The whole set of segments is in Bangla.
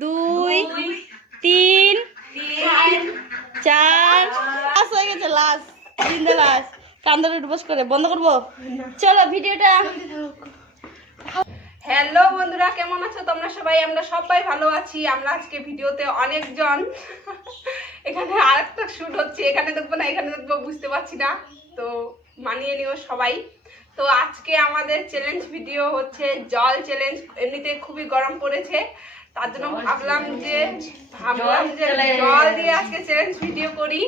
2 3 4 লাস্ট হয়ে গেছে লাস্ট জিন্দা লাস্ট কান্দরে উঠবস করে বন্ধ করব চলো ভিডিওটা। হ্যালো বন্ধুরা, কেমন আছো তোমরা সবাই? আমরা সবাই ভালো আছি। আমরা আজকে ভিডিওতে অনেকজন এখানে আরেকটা শুট হচ্ছে, এখানে দেখবো না এখানে দেখবো বুঝতে পারছি না, তো মানিয়ে নিও সবাই। তো আজকে আমাদের চ্যালেঞ্জ ভিডিও হচ্ছে জল চ্যালেঞ্জ। এমনিতে খুবই গরম পড়েছে, তার জন্য ভাবলাম যে জল দিয়ে আজকে চ্যালেঞ্জ ভিডিও করি।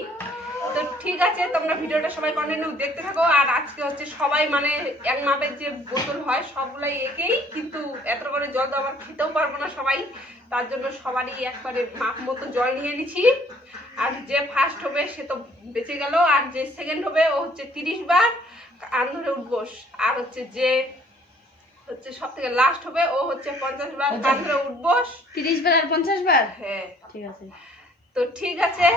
তো ঠিক আছে, তোমরা ভিডিওটা সবাই কন্টিনিউ দেখতে থাকো। আর আজকে হচ্ছে সবাই মানে এক মাপের যে বোতল হয় সবগুলাই একেই, কিন্তু এত করে জল তো আবার খেতেও পারবো না সবাই, তার জন্য সবারই একবারে মাপ মতো জল নিয়ে নিচ্ছি। আর যে ফার্স্ট হবে সে তো বেঁচে গেল, আর যে সেকেন্ড হবে ও হচ্ছে 30 বার কান ধরে উঠবস, আর হচ্ছে যে হচ্ছে সব থেকে লাস্ট হবে ও হচ্ছে 50 বার কান ধরে উঠবস। 30 বার আর 50 বার? হ্যাঁ ঠিক আছে। তো ঠিক আছে,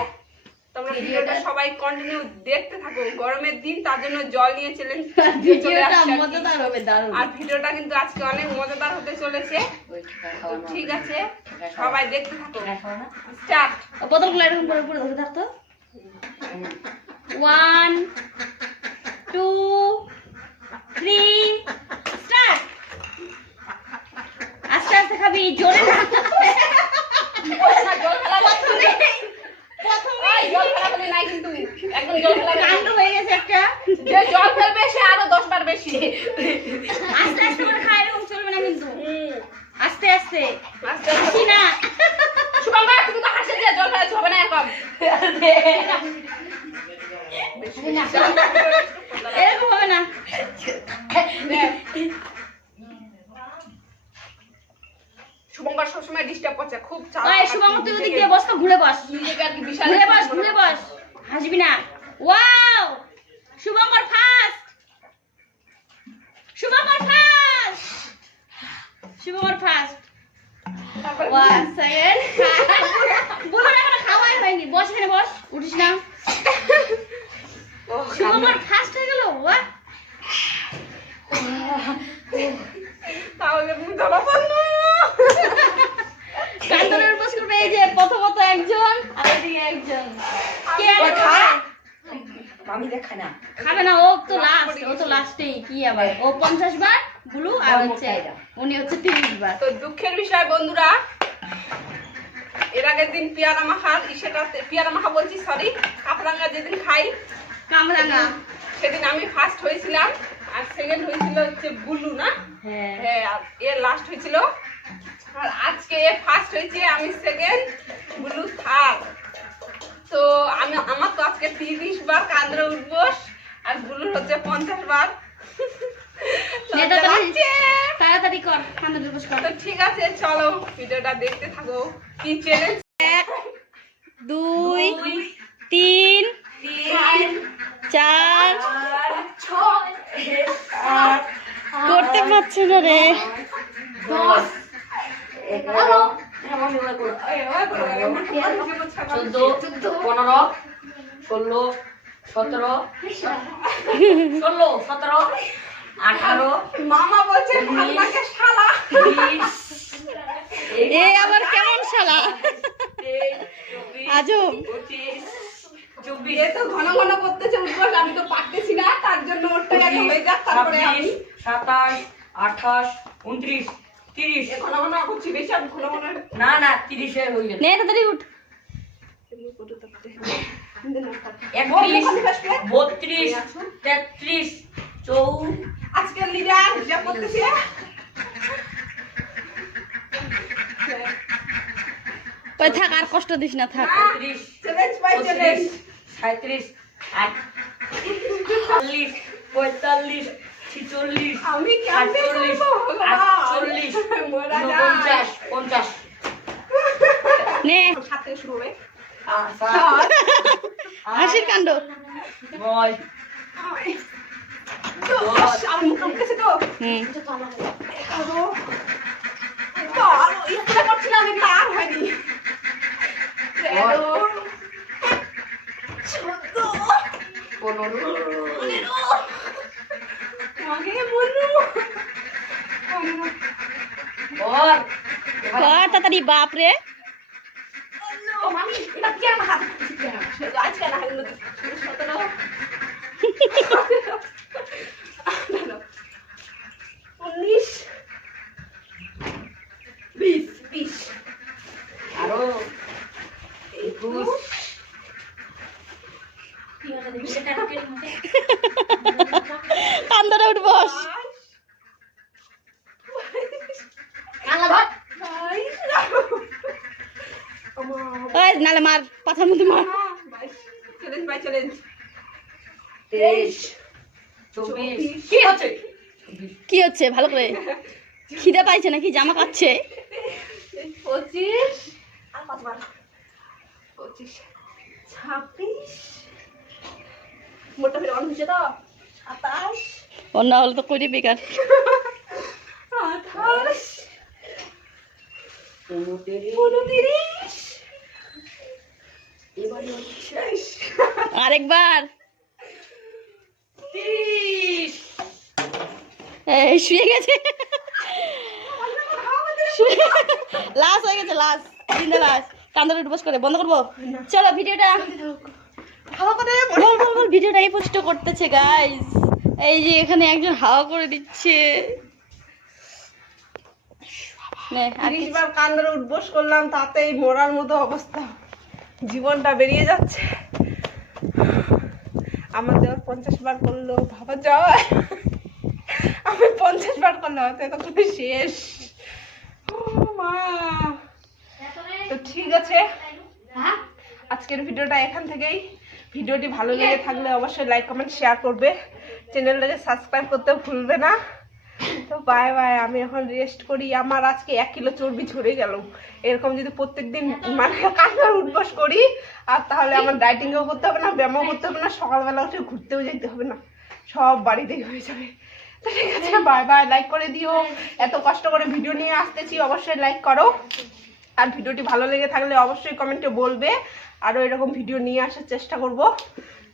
তোমরা ভিডিওটা সবাই কন্টিনিউ দেখতে থাকো। গরমের দিন, তার জন্য জল নিয়ে চ্যালেঞ্জ ভিডিওটা মজাদার হবে, দারুণ। আর ভিডিওটা কিন্তু আজকে অনেক মজাদার হতে চলেছে। তো ঠিক আছে, সবাই দেখতে থাকো। স্টার্ট। বোতলগুলো এরকম করে পুরো ধরে থাকতো। 1 2 3 স্টার্ট। আস্তে আস্তে খাবি, জোরে না। কাণ্ড হয়ে গেছে একটা। যে জল ফেলবে সে আরো 10 বার বেশি। আস্তে আস্তে করে খাই, এরকম চলবে না কিন্তু। আস্তে আস্তে আস্তে বেশি না। শুভঙ্কর, তুমি তো হাসে দিয়ে জল ফেলাচ্ছ, হবে না এরকম। এরকম হবে না। শুভঙ্কর সবসময় ডিস্টার্ব করছে, খুব চাপ। ওই শুভঙ্কর, তুই ওদিক দিয়ে বস তো, ঘুরে বস। নিজেকে আর কি বিশাল ঘুরে বস, ঘুরে বস, হাসবি না। Wow, Shubhankar first, Shubhankar first, Shubhankar first. One second. বলো না, এখনো খাওয়াই হয়নি। বস, এখানে বস, উঠিস না। শুভঙ্কর ফার্স্ট হয়ে গেল। ওয়া, তাহলে তুমি ধরা পড়লো। কান্দনের বস করবে। এই যে প্রথমত একজন, আর এদিকে একজন। কে আগে খাবে? আমি দেখা না খাবে না, ও তো লাস্ট, ও তো লাস্টেই। কি আবার ও 50 বার গুলু, আর হচ্ছে উনি হচ্ছে 30 বার। তো দুঃখের বিষয় বন্ধুরা, এর আগের দিন পেয়ারা মাখার পেয়ারা মাখা বলছি, সরি, কাপড়াঙ্গা যেদিন খাই কামরাঙ্গা, সেদিন আমি ফার্স্ট হয়েছিলাম, আর সেকেন্ড হয়েছিল হচ্ছে বুলু না। হ্যাঁ হ্যাঁ, আর এর লাস্ট হয়েছিল। আর আজকে এ ফার্স্ট হয়েছে, আমি সেকেন্ড, বুলু থার্ড। তো আমার তো আজকে 30 বার কাঁদরে উঠবস, আর বুলুর হচ্ছে 50 বার। তাড়াতাড়ি কর, কান্দনের বস কর। তো ঠিক আছে, চলো ভিডিওটা দেখতে থাকো। কি চ্যালেঞ্জ? 1 2 3 4 করতে পারছে না রে। 10 11 14 15 16 17 16 17 18 মামা বলছে আমাকে শালা। 20 এ আবার কেমন শালা, 23 আজব। 25 24 এ তো ঘন ঘন করতেছে উঠবস, আমি তো পারতেছি না, তার জন্য ওরটা আগে হয়ে যাক, তারপরে আমি 27 28 29 30 ঘন ঘন করছি, বেশি আমি ঘন ঘন না না 30 এ হয়ে গেল। নে তাড়াতাড়ি উঠ। 31 32 33 34 আজকের লিডার হিসাব করতেছে। ওই থাক, আর কষ্ট দিস না, থাক। 35 চ্যালেঞ্জ বাই চ্যালেঞ্জ। 37 48 45 46 আমি কেমনে করবো? 48 মোরা যায়। 50 নে, 7 থেকে শুরু হবে। হাসির কাণ্ড। 9 তো আমার মুখ উঠতেছে তো। হুম, ইচ্ছা করছিলাম, এগুলো আর হয়নি। 13 14 15 আগে বলু। और কর তাড়াতাড়ি বাপ রে। ও মামি এটা কি আমার হাত আজকে না হলো 17 19 20 আরো 21 কান ধরে উঠ বস। ওই নালে মার পাথার মধ্যে মার। চ্যালেঞ্জ বাই চ্যালেঞ্জ 23 24 কি হচ্ছে? কি হচ্ছে ভালো করে? খিদে পাইছে নাকি জামা কাচ্ছে? 25 আর কতবার 25 26 মোটা ফিরে অন হচ্ছে তো 27 অন্য হলে তো করি বেকার। 28 29 এবারে 29 আরেকবার 30 এই শুয়ে গেছে। লাস্ট হয়ে গেছে, লাস্ট তিনটে লাস্ট। কান ধরে উঠ বস করে বন্ধ করবো। চলো ভিডিওটা হাওয়া করে বল বল বল ভিডিওটা এই পোস্ট করতেছে গাইস। এই যে এখানে একজন হাওয়া করে দিচ্ছে। নে আর 30 কিছু- বার কান ধরে উঠবোস করলাম তাতেই মরার মতো অবস্থা, জীবনটা বেরিয়ে যাচ্ছে। আমার দেওয়ার 50 বার করলো, ভাবা যায় আমি 50 বার করলে হয়তো এতক্ষণে শেষ। ও মা, তো ঠিক আছে আজকের ভিডিওটা এখান থেকেই। ভিডিওটি ভালো লেগে থাকলে অবশ্যই লাইক কমেন্ট শেয়ার করবে, চ্যানেলটাকে সাবস্ক্রাইব করতে ভুলবে না। তো বাই বাই, আমি এখন রেস্ট করি। আমার আজকে 1 কিলো চর্বি ঝরে গেল। এরকম যদি প্রত্যেকদিন মানে কান্নার উঠবস করি আর তাহলে আমার ডাইটিংও করতে হবে না, ব্যায়ামও করতে হবে না, সকালবেলা উঠে ঘুরতেও যেতে হবে না, সব বাড়িতেই হয়ে যাবে। তো ঠিক আছে বাই বাই, লাইক করে দিও। এত কষ্ট করে ভিডিও নিয়ে আসতেছি, অবশ্যই লাইক করো। আর ভিডিওটি ভালো লেগে থাকলে অবশ্যই কমেন্টে বলবে, আরও এরকম ভিডিও নিয়ে আসার চেষ্টা করব।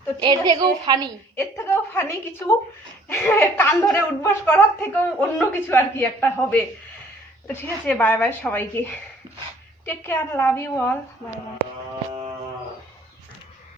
তো ঠিক এর আছে। থেকেও ফানি। এর থেকেও ফানি কিছু, কান ধরে উঠবাস করার থেকেও অন্য কিছু আর কি একটা হবে। তো ঠিক আছে বাই বাই সবাইকে, take care, love you all, bye by.